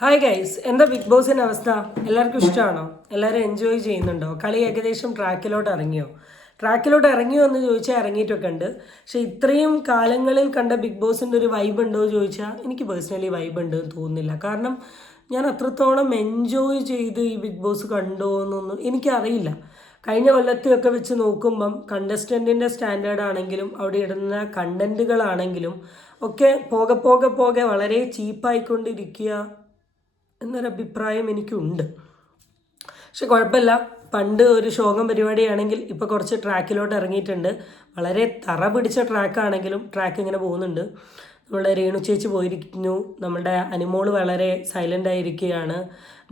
Hi guys, എന്താ big ബോസിൻ്റെ അവസ്ഥ? എല്ലാവർക്കും ഇഷ്ടമാണോ? എല്ലാവരും എൻജോയ് ചെയ്യുന്നുണ്ടോ? കളി ഏകദേശം ട്രാക്കിലോട്ട് ഇറങ്ങിയോ എന്ന് ചോദിച്ചാൽ ഇറങ്ങിയിട്ടൊക്കെ ഉണ്ട്. പക്ഷേ ഇത്രയും കാലങ്ങളിൽ കണ്ട ബിഗ് ബോസിൻ്റെ ഒരു വൈബ് ഉണ്ടോ എന്ന് ചോദിച്ചാൽ എനിക്ക് പേഴ്സണലി വൈബ് ഉണ്ട് എന്ന് തോന്നുന്നില്ല. കാരണം ഞാൻ അത്രത്തോളം എൻജോയ് ചെയ്ത് ഈ ബിഗ് ബോസ് കണ്ടോ എന്നൊന്നും എനിക്കറിയില്ല. കഴിഞ്ഞ കൊല്ലത്തെയൊക്കെ വെച്ച് നോക്കുമ്പം കണ്ടസ്റ്റൻറ്റിൻ്റെ സ്റ്റാൻഡേർഡ് ആണെങ്കിലും അവിടെ ഇടുന്ന കണ്ടൻറ്റുകളാണെങ്കിലും ഒക്കെ പോകെ വളരെ ചീപ്പായിക്കൊണ്ടിരിക്കുക എന്നൊരഭിപ്രായം എനിക്കുണ്ട്. പക്ഷെ കുഴപ്പമില്ല, പണ്ട് ഒരു ശോകം പരിപാടിയാണെങ്കിൽ ഇപ്പോൾ കുറച്ച് ട്രാക്കിലോട്ട് ഇറങ്ങിയിട്ടുണ്ട്. വളരെ തറ പിടിച്ച ട്രാക്കാണെങ്കിലും ട്രാക്ക് ഇങ്ങനെ പോകുന്നുണ്ട്. നമ്മളുടെ രേണു ചേച്ചി പോയിരിക്കുന്നു, നമ്മളുടെ അനിമോള് വളരെ സൈലൻ്റ് ആയിരിക്കുകയാണ്,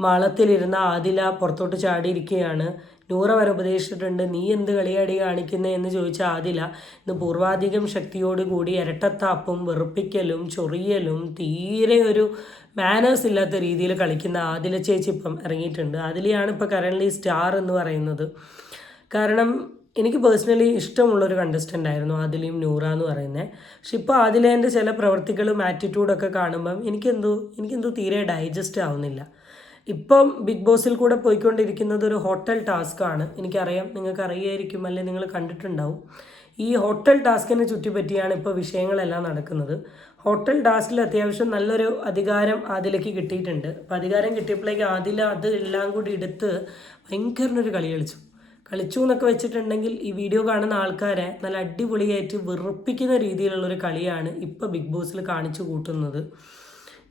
മാളത്തിലിരുന്ന ആദില പുറത്തോട്ട് ചാടിയിരിക്കുകയാണ്. നൂറ വരെ ഉപദേശിച്ചിട്ടുണ്ട്, നീ എന്ത് കളിയാടി കാണിക്കുന്നേ എന്ന് ചോദിച്ച ആദില ഇന്ന് പൂർവാധികം ശക്തിയോടുകൂടി ഇരട്ടത്താപ്പും വെറുപ്പിക്കലും ചൊറിയലും തീരെ ഒരു മാനേഴ്സ് ഇല്ലാത്ത രീതിയിൽ കളിക്കുന്ന ആദില ചേച്ചി ഇപ്പം ഇറങ്ങിയിട്ടുണ്ട്. ആദിലയാണ് ഇപ്പോൾ കറൻ്റ്ലി സ്റ്റാർ എന്ന് പറയുന്നത്. കാരണം എനിക്ക് പേഴ്സണലി ഇഷ്ടമുള്ളൊരു കണ്ടസ്റ്റൻ്റ് ആയിരുന്നു ആദിലയും നൂറ എന്ന് പറയുന്നത്. പക്ഷെ ഇപ്പോൾ ആദിലേൻ്റെ ചില പ്രവർത്തികളും ആറ്റിറ്റ്യൂഡൊക്കെ കാണുമ്പം എനിക്കെന്തോ തീരെ ഡൈജസ്റ്റ് ആവുന്നില്ല. ഇപ്പം ബിഗ് ബോസിൽ കൂടെ പോയിക്കൊണ്ടിരിക്കുന്നത് ഒരു ഹോട്ടൽ ടാസ്ക്കാണ്. എനിക്കറിയാം, നിങ്ങൾക്ക് അറിയായിരിക്കും, അല്ലെങ്കിൽ നിങ്ങൾ കണ്ടിട്ടുണ്ടാവും. ഈ ഹോട്ടൽ ടാസ്കിനെ ചുറ്റിപ്പറ്റിയാണ് ഇപ്പോൾ വിഷയങ്ങളെല്ലാം നടക്കുന്നത്. ഹോട്ടൽ ടാസ്കിൽ അത്യാവശ്യം നല്ലൊരു അധികാരം ആദിലയ്ക്ക് കിട്ടിയിട്ടുണ്ട്. അപ്പോൾ അധികാരം കിട്ടിയപ്പോഴേക്ക് ആദില അത് എല്ലാം കൂടി എടുത്ത് ഭയങ്കരനൊരു കളിച്ചു എന്നൊക്കെ വെച്ചിട്ടുണ്ടെങ്കിൽ ഈ വീഡിയോ കാണുന്ന ആൾക്കാരെ നല്ല അടിപൊളിയായിട്ട് വെറുപ്പിക്കുന്ന രീതിയിലുള്ളൊരു കളിയാണ് ഇപ്പോൾ ബിഗ് ബോസിൽ കാണിച്ചു കൂട്ടുന്നത്.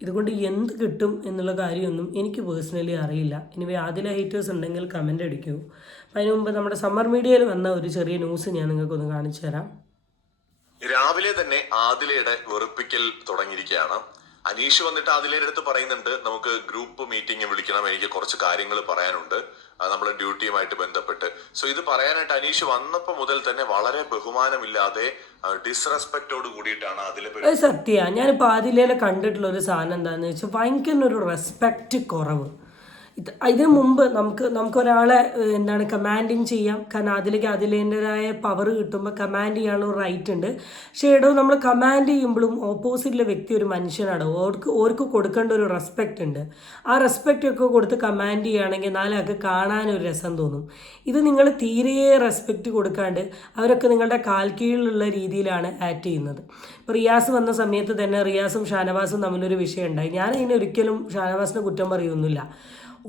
ഇതുകൊണ്ട് എന്ത് കിട്ടും എന്നുള്ള കാര്യമൊന്നും എനിക്ക് പേഴ്സണലി അറിയില്ല. ഇനി ആദില ഹേറ്റേഴ്സ് ഉണ്ടെങ്കിൽ കമൻ്റ് അടിക്കൂ. അപ്പം അതിന് മുമ്പ് നമ്മുടെ സമ്മർ മീഡിയയിൽ വന്ന ഒരു ചെറിയ ന്യൂസ് ഞാൻ നിങ്ങൾക്കൊന്ന് കാണിച്ചു തരാം. രാവിലെ തന്നെ ആദിലയുടെ വെറുപ്പിക്കൽ തുടങ്ങിയിരിക്കുകയാണ്. അനീഷ് വന്നിട്ട് ആദിലയുടെ അടുത്ത് പറയുന്നുണ്ട്, നമുക്ക് ഗ്രൂപ്പ് മീറ്റിംഗ് വിളിക്കണം, എനിക്ക് കുറച്ച് കാര്യങ്ങൾ പറയാനുണ്ട് നമ്മളെ ഡ്യൂട്ടിയുമായിട്ട് ബന്ധപ്പെട്ട്. സോ ഇത് പറയാനായിട്ട് അനീഷ് വന്നപ്പോൾ മുതൽ തന്നെ വളരെ ബഹുമാനമില്ലാതെ ഡിസ്റെസ്പെക്റ്റോട് കൂടിയിട്ടാണ് അതിലെ സത്യ. ഞാനിപ്പോൾ ആദിലയിലെ കണ്ടിട്ടുള്ള ഒരു സാധനം എന്താണെന്ന് വെച്ചാൽ ഭയങ്കര ഒരു റെസ്പെക്റ്റ് കുറവ്. ഇതിനു മുമ്പ് നമുക്കൊരാളെ കമാൻഡിങ് ചെയ്യാം. കാരണം അതിലേൻ്റെതായ പവർ കിട്ടുമ്പോൾ കമാൻഡ് ചെയ്യാനുള്ള ഒരു റൈറ്റ് ഉണ്ട്. പക്ഷേ നമ്മൾ കമാൻഡ് ചെയ്യുമ്പോഴും ഓപ്പോസിറ്റിലെ വ്യക്തി ഒരു മനുഷ്യനാണ്, ഓർക്ക് കൊടുക്കേണ്ട ഒരു റെസ്പെക്റ്റ് ഉണ്ട്. ആ റെസ്പെക്റ്റ് ഒക്കെ കൊടുത്ത് കമാൻഡ് ചെയ്യുകയാണെങ്കിൽ നാളെ കാണാനൊരു രസം തോന്നും. ഇത് നിങ്ങൾ തീരെ റെസ്പെക്റ്റ് കൊടുക്കാണ്ട് അവരൊക്കെ നിങ്ങളുടെ കാൽ കീഴിലുള്ള രീതിയിലാണ് ആക്ട് ചെയ്യുന്നത്. ഇപ്പോൾ റിയാസ് വന്ന സമയത്ത് തന്നെ റിയാസും ഷാനവാസും തമ്മിലൊരു വിഷയം ഉണ്ടായി. ഞാൻ ഒരിക്കലും ഷാനവാസിനെ കുറ്റം പറയുന്നില്ല.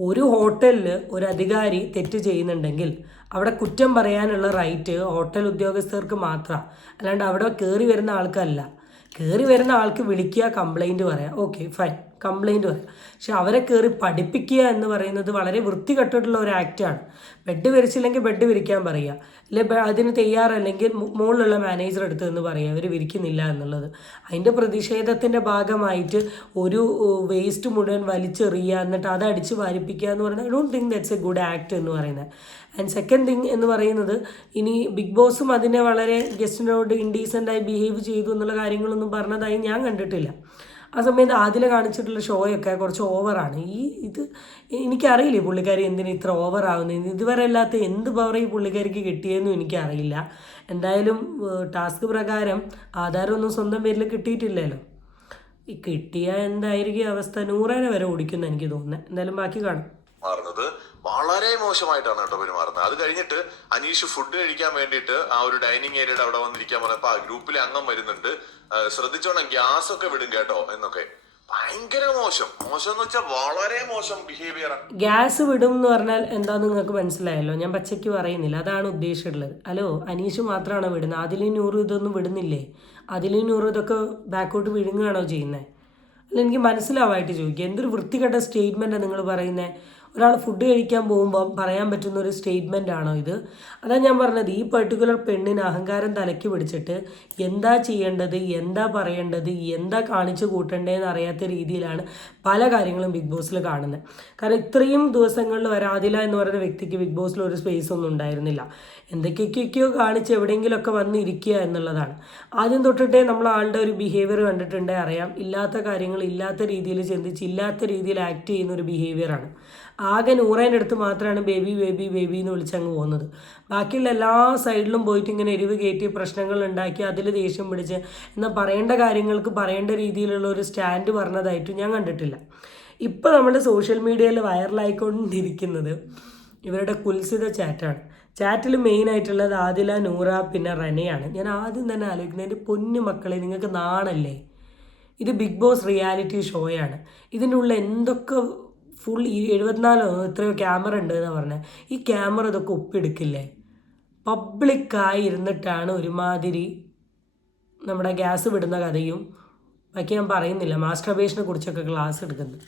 ഒരു ഹോട്ടലിൽ ഒരു അധികാരി തെറ്റ് ചെയ്യുന്നുണ്ടെങ്കിൽ അവിടെ കുറ്റം പറയാനുള്ള റൈറ്റ് ഹോട്ടൽ ഉദ്യോഗസ്ഥർക്ക് മാത്രമാണ്, അല്ലാണ്ട് അവിടെ കയറി വരുന്ന ആൾക്കല്ല. കയറി വരുന്ന ആൾക്ക് വിളിക്കുക, കംപ്ലൈൻറ്റ് പറയാം, ഓക്കെ ഫൈൻ, കംപ്ലൈൻറ്റ് പറയാം. പക്ഷെ അവരെ കയറി പഠിപ്പിക്കുക എന്ന് പറയുന്നത് വളരെ വൃത്തികെട്ടിട്ടുള്ള ഒരു ആക്റ്റാണ്. ബെഡ് വിരിച്ചില്ലെങ്കിൽ ബെഡ് വിരിക്കാൻ പറയുക, അല്ലെ അതിന് തയ്യാറല്ലെങ്കിൽ മുകളിലുള്ള മാനേജർ അടുത്ത് എന്ന് പറയുക അവർ വിരിക്കുന്നില്ല എന്നുള്ളത്. അതിൻ്റെ പ്രതിഷേധത്തിൻ്റെ ഭാഗമായിട്ട് ഒരു വേസ്റ്റ് മുഴുവൻ വലിച്ചെറിയുക, എന്നിട്ട് അത് അടിച്ച് വാരിപ്പിക്കുക എന്ന് പറയുന്നത് I don't think that's A good act എന്ന് പറയുന്നത്. ആൻഡ് സെക്കൻഡ് തിങ് എന്ന് പറയുന്നത്, ഇനി ബിഗ് ബോസും അതിനെ വളരെ ഗസ്റ്റിനോട് ഇൻഡീസൻ്റായി ബിഹേവ് ചെയ്തു എന്നുള്ള കാര്യങ്ങളൊന്നും പറഞ്ഞതായി ഞാൻ കണ്ടിട്ടില്ല. ആ സമയത്ത് ആദില കാണിച്ചിട്ടുള്ള ഷോയൊക്കെ കുറച്ച് ഓവറാണ്. ഇത് എനിക്കറിയില്ല ഈ പുള്ളിക്കാരി എന്തിനാ ഇത്ര ഓവറാവുന്നത്. ഇതുവരെ അല്ലാത്ത എന്ത് പവർ ഈ പുള്ളിക്കാരിക്ക് കിട്ടിയെന്നും എനിക്കറിയില്ല. എന്തായാലും ടാസ്ക് പ്രകാരം ആധാരമൊന്നും സ്വന്തം പേരിൽ കിട്ടിയിട്ടില്ലല്ലോ. ഈ കിട്ടിയ എന്തായിരിക്കും അവസ്ഥ? 100 വരെ ഓടിക്കുന്നു എനിക്ക് തോന്നുന്നത്. എന്തായാലും ബാക്കി കാണും. വളരെ മോശമായിട്ടാണ് കേട്ടോ പെരുമാറുന്നത്. അത് കഴിഞ്ഞിട്ട് അനീഷ് ഫുഡ് കഴിക്കാൻ വേണ്ടിയിട്ട് ആ ഒരു ഡൈനിങ് ഏരിയയുടെ അവിടെ വന്നിരിക്കാൻ പറഞ്ഞപ്പോ ആ ഗ്രൂപ്പിലെ അംഗം വരുന്നുണ്ട്, ശ്രദ്ധിച്ചോണം ഗ്യാസ് ഒക്കെ വിടും കേട്ടോ എന്നൊക്കെ. ഭയങ്കര മോശം എന്ന് വെച്ചാൽ വളരെ മോശം ബിഹേവിയർ. ഗ്യാസ് വിടും എന്ന് പറഞ്ഞാൽ എന്താന്ന് നിങ്ങൾക്ക് മനസ്സിലായല്ലോ. ഞാൻ പച്ചയ്ക്ക് പറയുന്നില്ല, അതാണ് ഉദ്ദേശിച്ചിട്ടുള്ളത്. ഹലോ, അനീഷ് മാത്രമാണോ വിടുന്നത്? അതിലും 100 ഇതൊന്നും വിടുന്നില്ലേ? അതിലും 100 ഇതൊക്കെ ബാക്കോട്ട് വിഴുങ്ങുകയാണോ ചെയ്യുന്നത്? അല്ല, എനിക്ക് മനസ്സിലാവായിട്ട് ചോദിക്കുക, എന്തൊരു വൃത്തികെട്ട സ്റ്റേറ്റ്മെൻറ്റാണ് നിങ്ങൾ പറയുന്നത്. ഒരാൾ ഫുഡ് കഴിക്കാൻ പോകുമ്പോൾ പറയാൻ പറ്റുന്ന ഒരു സ്റ്റേറ്റ്മെൻ്റ് ആണോ ഇത്? അതാണ് ഞാൻ പറഞ്ഞത്, ഈ പെർട്ടിക്കുലർ പെണ്ണിന് അഹങ്കാരം തലയ്ക്ക് പിടിച്ചിട്ട് എന്താ ചെയ്യേണ്ടത്, എന്താ പറയേണ്ടത്, എന്താ കാണിച്ചു കൂട്ടേണ്ടതെന്ന് അറിയാത്ത രീതിയിലാണ് പല കാര്യങ്ങളും ബിഗ് ബോസിൽ കാണുന്നത്. കാരണം ഇത്രയും ദിവസങ്ങളിൽ ആദില എന്ന് പറയുന്ന വ്യക്തിക്ക് ബിഗ് ബോസിൽ ഒരു സ്പേസ് ഒന്നും ഉണ്ടായിരുന്നില്ല. എന്തൊക്കെയൊക്കെയോ കാണിച്ച് എവിടെയെങ്കിലുമൊക്കെ വന്ന് ഇരിക്കുക എന്നുള്ളതാണ്. ആദ്യം തൊട്ടിട്ടേ നമ്മൾ ആളുടെ ഒരു ബിഹേവിയർ കണ്ടിട്ടുണ്ടെങ്കിൽ അറിയാം, ഇല്ലാത്ത കാര്യങ്ങൾ ഇല്ലാത്ത രീതിയിൽ ചിന്തിച്ച് ഇല്ലാത്ത രീതിയിൽ ആക്ട് ചെയ്യുന്ന ഒരു ബിഹേവിയറാണ്. ആകെ 100 അടുത്ത് മാത്രമാണ് ബേബി ബേബി ബേബി എന്ന് വിളിച്ചങ്ങ് പോകുന്നത്. ബാക്കിയുള്ള എല്ലാ സൈഡിലും പോയിട്ട് ഇങ്ങനെ എരിവ് കയറ്റി പ്രശ്നങ്ങൾ ഉണ്ടാക്കി അതിൽ ദേഷ്യം പിടിച്ച് എന്നാൽ പറയേണ്ട കാര്യങ്ങൾക്ക് പറയേണ്ട രീതിയിലുള്ള ഒരു സ്റ്റാൻഡ് പറഞ്ഞതായിട്ടും ഞാൻ കണ്ടിട്ടില്ല. ഇപ്പോൾ നമ്മുടെ സോഷ്യൽ മീഡിയയിൽ വൈറലായിക്കൊണ്ടിരിക്കുന്നത് ഇവരുടെ കുൽസിത ചാറ്റാണ്. ചാറ്റിൽ മെയിൻ ആയിട്ടുള്ളത് ആദില, നൂറ, പിന്നെ റനയാണ്. ഞാൻ ആദ്യം തന്നെ ആലോചിക്കുന്നത് എൻ്റെ പൊന്നു മക്കളെ, നിങ്ങൾക്ക് നാണല്ലേ? ഇത് ബിഗ് ബോസ് റിയാലിറ്റി ഷോയാണ്. ഇതിൻ്റെ ഉള്ളിൽ എന്തൊക്കെ ഫുൾ 74 എത്രയോ ക്യാമറ ഉണ്ട് എന്നാണ് പറഞ്ഞത്. ഈ ക്യാമറ ഇതൊക്കെ ഒപ്പിയെടുക്കില്ലേ? പബ്ലിക്കായി ഇരുന്നിട്ടാണ് ഒരുമാതിരി നമ്മുടെ ഗ്യാസ് വിടുന്ന കഥയും ബാക്കി ഞാൻ പറയുന്നില്ല. മാസ്റ്റർബേഷനെ കുറിച്ചൊക്കെ ക്ലാസ് എടുക്കുന്നത്.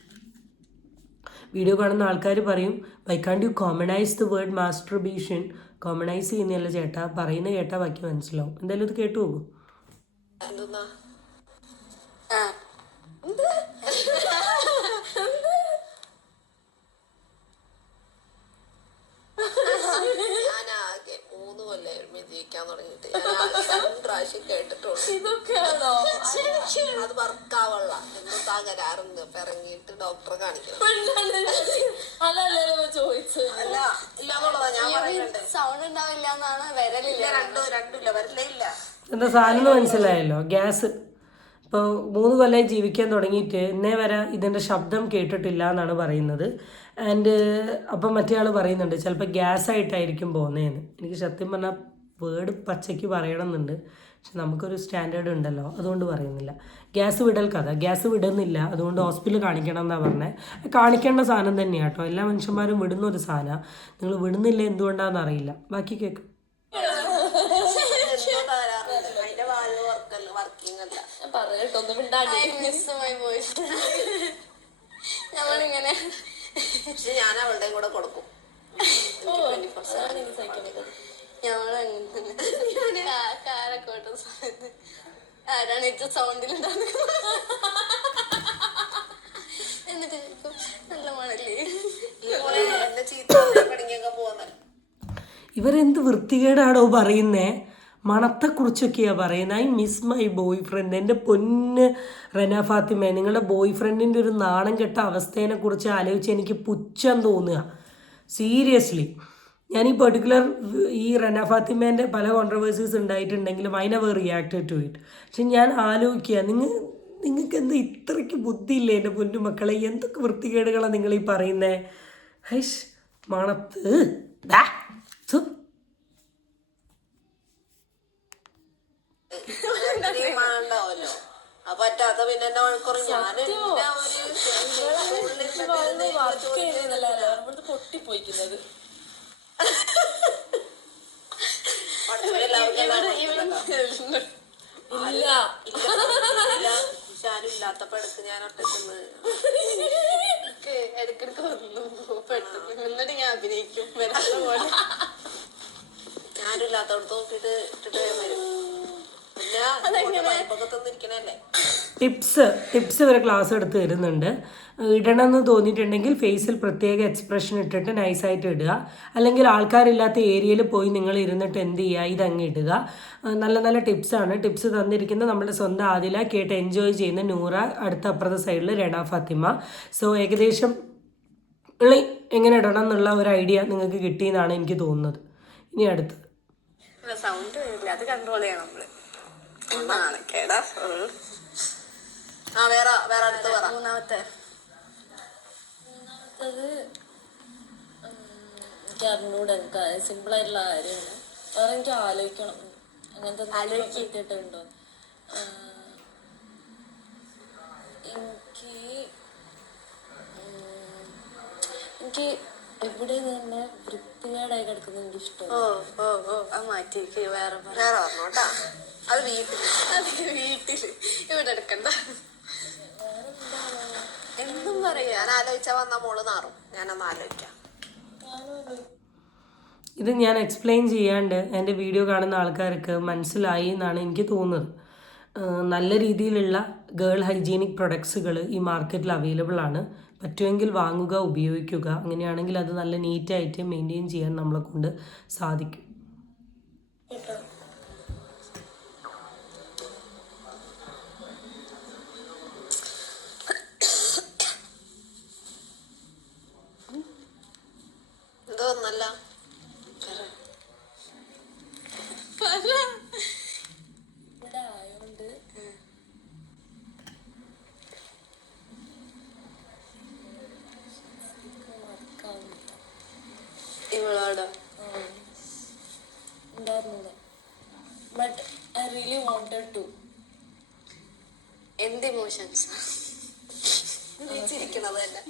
വീഡിയോ കാണുന്ന ആൾക്കാർ പറയും, why can't you commonize the word masturbation? Commonize ചെയ്യുന്നതല്ല ചേട്ടാ, പറയുന്ന കേട്ടാൽ ബാക്കി മനസ്സിലാവും. എന്തായാലും ഇത് കേട്ടു പോകും. ഞാനാകെ 3 കൊല്ലം ജീവിക്കാൻ തുടങ്ങിയിട്ട് പ്രാവശ്യം കേട്ടിട്ടുള്ളൂ. ഇതൊക്കെയാണോ? അത് വർക്കാവള്ള എന്തോ തകരാറുണ്ട്, പിറങ്ങിയിട്ട് ഡോക്ടറെ കാണിക്കണം. ചോദിച്ചത് അല്ല ഇല്ലാന്നുള്ളതാ ഞാൻ പറയുന്നുണ്ട്. സൗണ്ട് ഉണ്ടാവില്ല എന്നാണ്. വരലില്ല, രണ്ടുമില്ല, വരലേ ഇല്ല. എന്താ സാധനം മനസ്സിലായല്ലോ? ഗ്യാസ്. ഇപ്പോൾ 3 കൊല്ലമായി ജീവിക്കാൻ തുടങ്ങിയിട്ട് ഇന്നേ വരെ ഇതിൻ്റെ ശബ്ദം കേട്ടിട്ടില്ല എന്നാണ് പറയുന്നത്. ആൻഡ് അപ്പം മറ്റേ ആൾ പറയുന്നുണ്ട് ചിലപ്പോൾ ഗ്യാസ് ആയിട്ടായിരിക്കും പോകുന്നതെന്ന്. എനിക്ക് സത്യം പറഞ്ഞാൽ വേർഡ് പച്ചയ്ക്ക് പറയണമെന്നുണ്ട്, പക്ഷെ നമുക്കൊരു സ്റ്റാൻഡേർഡ് ഉണ്ടല്ലോ, അതുകൊണ്ട് പറയുന്നില്ല. ഗ്യാസ് വിടൽ കഥ, ഗ്യാസ് വിടുന്നില്ല, അതുകൊണ്ട് ഹോസ്പിറ്റലിൽ കാണിക്കണം എന്നാണ് പറഞ്ഞത്. കാണിക്കേണ്ട സാധനം തന്നെയാണ് കേട്ടോ. എല്ലാ മനുഷ്യന്മാരും വിടുന്ന ഒരു സാധനമാണ്. നിങ്ങൾ വിടുന്നില്ല എന്തുകൊണ്ടാണെന്ന് അറിയില്ല. ബാക്കി കേൾക്കും. ഞങ്ങളിങ്ങനെ ഞാൻ അവളുടെയും കൂടെ കൊടുക്കും. കാരക്കോട്ട സമയത്ത് ആരാണ് ഏറ്റവും സൗണ്ടിലുണ്ടാകുന്നത് എന്നിട്ട് നല്ല മണല്ലേ എന്നെ ചീത്ത പണിക്കൊക്കെ പോകുന്നത്. ഇവരെന്ത് വൃത്തികേടാണോ പറയുന്നേ? മണത്തെക്കുറിച്ചൊക്കെയാണ് പറയുന്നത്. I miss my boy friend. എൻ്റെ പൊന്ന് റന ഫാത്തിമ, നിങ്ങളുടെ ബോയ് ഫ്രണ്ടിൻ്റെ ഒരു നാണം കെട്ട അവസ്ഥേനെക്കുറിച്ച് ആലോചിച്ച് എനിക്ക് പുച്ഛം തോന്നുക. സീരിയസ്ലി. ഞാൻ ഈ പെർട്ടിക്കുലർ ഈ റന ഫാത്തിമേൻ്റെ പല കോൺട്രവേഴ്സീസ് ഉണ്ടായിട്ടുണ്ടെങ്കിലും I never reacted to it. പക്ഷെ ഞാൻ ആലോചിക്കുക, നിങ്ങൾക്ക് എന്താ ഇത്രയ്ക്ക് ബുദ്ധിയില്ലേ എൻ്റെ പൊന്നു മക്കളെ? എന്തൊക്കെ വൃത്തികേടുകളാണ് നിങ്ങൾ ഈ പറയുന്നത്? ഹൈഷ് മണത്ത് ഉണ്ടാവല്ലോ. പറ്റാത്ത പിന്നെ എന്നെ വഴക്കുറയും. പൊട്ടിപ്പോയിക്കുന്നത് ഇല്ലാത്തപ്പോ എടുക്ക് ഞാൻ ഒറ്റക്ക് ഇടക്കിടക്ക് എന്നിട്ട് ഞാൻ അഭിനയിക്കും. ഞാനും ഇല്ലാത്തടത്ത് നോക്കിട്ട് ഇട്ടിട്ട് വരും. ടിപ്സ് വരെ ക്ലാസ് എടുത്ത് തരുന്നുണ്ട്. ഇടണമെന്ന് തോന്നിയിട്ടുണ്ടെങ്കിൽ ഫേസിൽ പ്രത്യേക എക്സ്പ്രഷൻ ഇട്ടിട്ട് നൈസായിട്ട് ഇടുക. അല്ലെങ്കിൽ ആൾക്കാരില്ലാത്ത ഏരിയയിൽ പോയി നിങ്ങൾ ഇരുന്നിട്ട് എന്ത് ചെയ്യുക, ഇതങ്ങ് ഇടുക. നല്ല നല്ല ടിപ്സാണ്. ടിപ്സ് തന്നിരിക്കുന്നത് നമ്മുടെ സ്വന്തം ആദില, കേട്ട് എൻജോയ് ചെയ്യുന്ന നൂറ, അടുത്ത അപ്പുറത്തെ സൈഡിൽ റന ഫാത്തിമ. സോ ഏകദേശം എങ്ങനെ ഇടണം എന്നുള്ള ഒരു ഐഡിയ നിങ്ങൾക്ക് കിട്ടിയെന്നാണ് എനിക്ക് തോന്നുന്നത്. ഇനി അടുത്തത് സൗണ്ട് വരില്ല, അത് കൺട്രോൾ ചെയ്യണം നമ്മള്. മൂന്നാമത്തത് എനിക്ക് അറിഞ്ഞൂടെ. എനിക്ക് സിമ്പിൾ ആയിട്ടുള്ള കാര്യമാണ്. വേറെ എനിക്ക് ആലോചിക്കണം. അങ്ങനത്തെ ആലോചിച്ചിട്ടുണ്ടോ? എനിക്ക് എവിടെ തന്നെ വൃത്തികേടായി കിടക്കുന്നത് എനിക്ക് ഇഷ്ടം. അത് മാറ്റി വേറെ പറഞ്ഞോട്ടാ. അത് വീട്ടില് ഇവിടെ എടുക്കണ്ട. എന്തും പറയാ. ഞാൻ ആലോചിച്ചാ വന്ന മോള് നാറും. ഞാനൊന്ന് ആലോചിക്കാം. ഇത് ഞാൻ എക്സ്പ്ലെയിൻ ചെയ്യാണ്ട് എൻ്റെ വീഡിയോ കാണുന്ന ആൾക്കാർക്ക് മനസ്സിലായി എന്നാണ് എനിക്ക് തോന്നുന്നത്. നല്ല രീതിയിലുള്ള ഗേൾ ഹൈജീനിക് പ്രൊഡക്ട്സുകൾ ഈ മാർക്കറ്റിൽ അവൈലബിൾ ആണ്. പറ്റുമെങ്കിൽ വാങ്ങുക, ഉപയോഗിക്കുക. അങ്ങനെയാണെങ്കിൽ അത് നല്ല നീറ്റായിട്ട് മെയിൻറ്റെയിൻ ചെയ്യാൻ നമ്മളെ കൊണ്ട് സാധിക്കും. എന്തോന്നല്ല ഇവിടെ ആയോണ്ട് ഒരുപാട് ഉണ്ടായിരുന്നില്ല. But I really wanted to. എന്ത് ഇമോഷൻസ് ചിരിക്കണത് തന്നെ.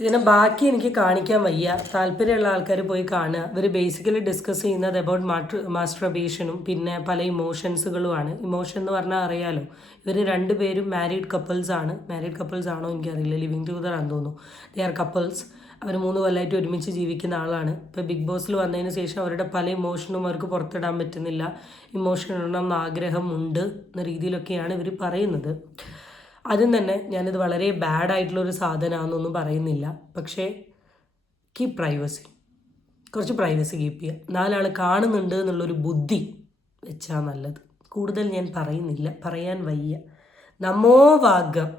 ഇതിനെ ബാക്കി എനിക്ക് കാണിക്കാൻ വയ്യ. താല്പര്യമുള്ള ആൾക്കാർ പോയി കാണുക. ഇവർ ബേസിക്കലി ഡിസ്കസ് ചെയ്യുന്നത് അബൌട്ട് മാസ്ട്രബേഷനും പിന്നെ പല ഇമോഷൻസുകളുമാണ്. ഇമോഷൻ എന്ന് പറഞ്ഞാൽ അറിയാലോ, ഇവർ രണ്ടുപേരും മാരീഡ് കപ്പിൾസ് ആണ്. മാരീഡ് കപ്പിൾസ് ആണോ എനിക്കറിയില്ല, ലിവിങ് ടുഗദർ ആണെന്ന് തോന്നുന്നു. They are couples. അവർ 3 കൊല്ലമായിട്ട് ഒരുമിച്ച് ജീവിക്കുന്ന ആളാണ്. ഇപ്പോൾ ബിഗ് ബോസിൽ വന്നതിന് ശേഷം അവരുടെ പല ഇമോഷനും അവർക്ക് പുറത്തിടാൻ പറ്റുന്നില്ല. ഇമോഷൻ ഇടണമെന്ന് ആഗ്രഹമുണ്ട് എന്ന രീതിയിലൊക്കെയാണ് ഇവർ പറയുന്നത്. ആദ്യം തന്നെ ഞാനിത് വളരെ ബാഡായിട്ടുള്ളൊരു സാധനമാണെന്നൊന്നും പറയുന്നില്ല. പക്ഷേ കീപ് പ്രൈവസി, കുറച്ച് പ്രൈവസി കീപ്പ് ചെയ്യുക. 4 ആൾ കാണുന്നുണ്ട് എന്നുള്ളൊരു ബുദ്ധി വെച്ചാൽ നല്ലത്. കൂടുതൽ ഞാൻ പറയുന്നില്ല, പറയാൻ വയ്യ. നമോ വാഗം.